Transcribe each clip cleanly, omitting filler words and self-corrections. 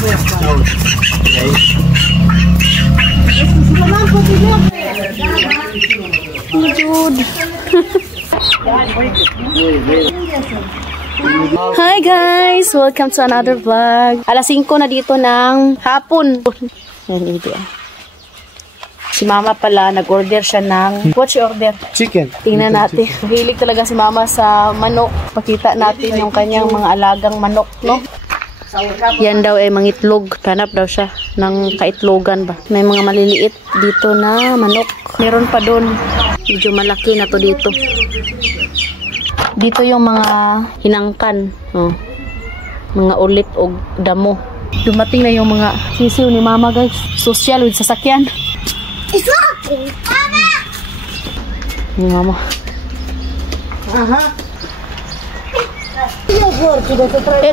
Hi guys! Welcome to another vlog. Alas 5 na dito ng hapon. Si mama pala, nag-order siya ng... What she order? Chicken. Tingnan natin. Hilig talaga si mama sa manok. Pakita natin yung kanyang mga alagang manok, no? Yan daw ay mangitlog. Hanap daw siya ng kaitlogan ba. May mga maliliit dito na manok. Meron pa doon. Medyo malaki na to dito. Dito yung mga hinangkan. Oh. Mga ulit o damo. Dumating na yung mga sisiw ni mama guys. Social with sasakyan. Mama! Ni mama. Aha.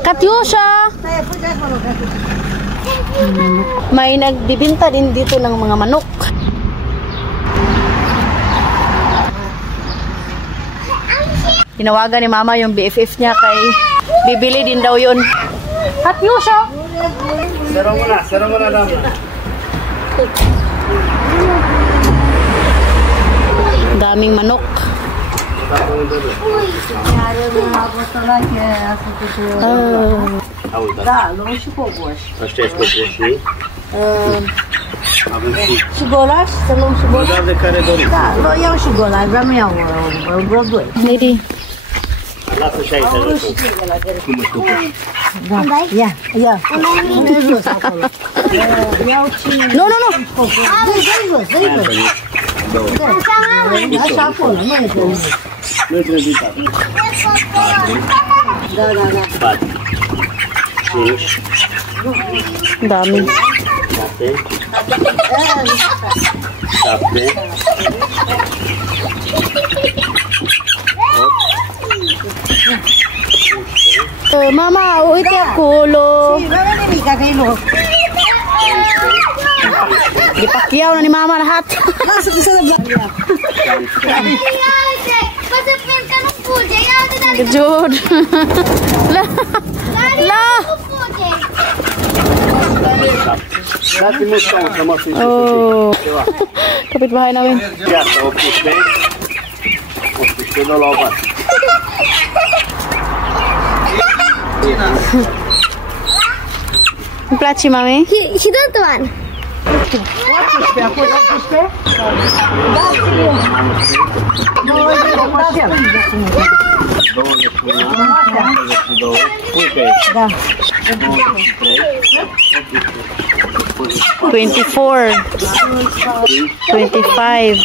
Katyusha! May nagbibinta din dito ng mga manok. Tinawagan ni mama yung BFF niya kay bibili din daw yun. Katyusha! Sarong mo na daw. Daming manok. Щеголаш, салон щеголаш. Да, но я щеголаш, за меня обрадуй. Maybe. Да, я. No. Dami. Mama, uwi ako lo. Dipakyaw na ni mama lahat. Jud. La. Oh. Kapitbahay namin. Ang placi, mami? He don't want. $24, $25,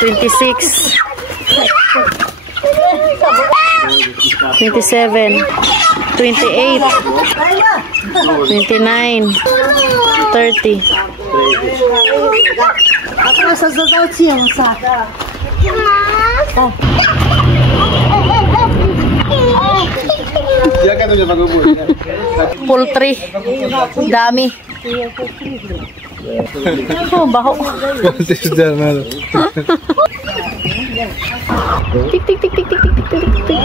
$26, $27, $28, $29, $30. Poultry. Dami. Oh, baho. Tik tik tik tik tik tik tik tik.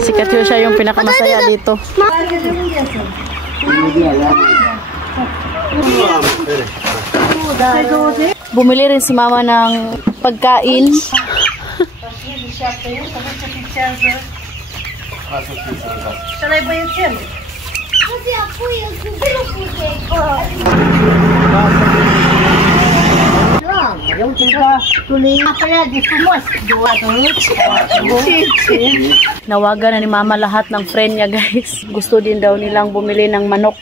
Si Katyusha yung pinakamasaya dito. Bumili rin si mama ng pagkain. Nawagan na ni mama lahat ng friend niya guys. Gusto din daw nilang bumili ng manok.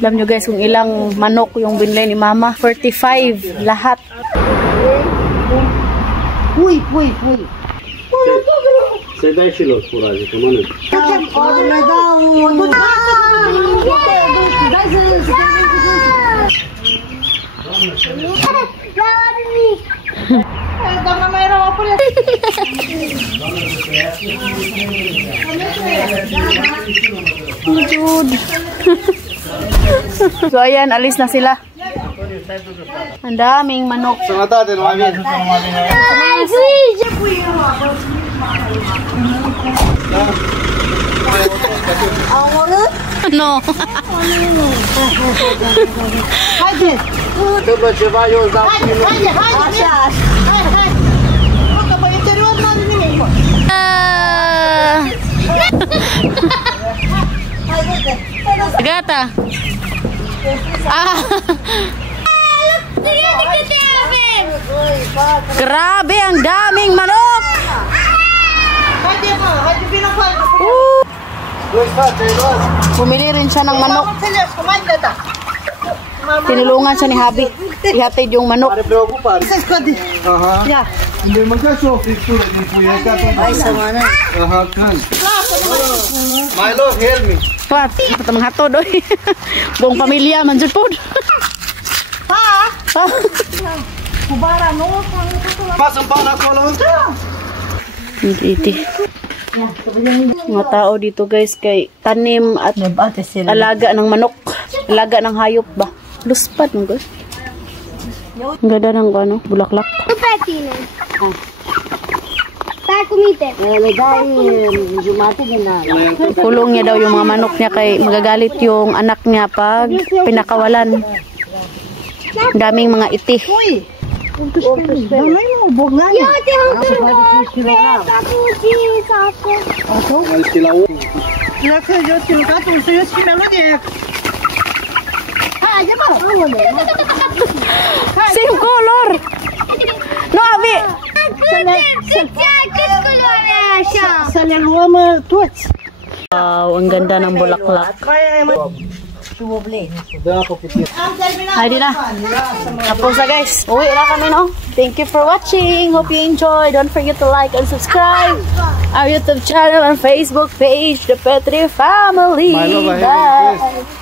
Alam nyo guys kung ilang manok yung binili ni mama. 45 lahat. Uy. Se dai și lor furaje, că mănânc. Doamna mai era o pune. So ayan, alis na sila. Ang daming manok. Sănătate, numai bine. No. Haideți! Întâmplă ceva, eu îți dau minut. Haide! Așa! Hai! Nu, că pe interior nu are nimic. Gata. Ah. Grabe, ang daming manok. Haide, mă! Haide, vină cu aia! Doi state, luați. Bumili rin siya ng manok. Înțeles, cum ai de da? Tinulungan siya ni Habi. Ihatid yung manok. Are preocupare. Se scode! Aha. Ia! Vei mânca și o friptură din puie, ca tot. Hai să mănânc! Aha, când? My love, help me. Pat, kita menghatod oy. Buong pamilya man jud pod. Pa! Cu bara nouă, Pasă-mi pan acolo. Iti. Mga tao dito guys kay tanim at bate sila. alaga ng manok. Alaga ng hayop ba? Luspad mo guys. Ang ganda ng ano, bulaklak. Pepino. Tayo kumite. Jumati din na. Kulong niya daw yung mga manok niya kay magagalit yung anak niya pag pinakawalan. Daming mga iti. Damay mo, bog nga Yo, niya. te hanggang tapuji sapo. Mai stila u. Dacă eu țin catul să eu și melodie. Hai, mă! Same color. No, Abi. Cât culoare așa? Să le luăm toți. Wow, ang ganda ng bulaklak. Dă apă puțin. Haydi na. Tapos na guys. Uwi na kami no. Thank you for watching. Hope you enjoyed. Don't forget to like and subscribe our YouTube channel and Facebook page, The Petri Family. My love, I have a request. Bye.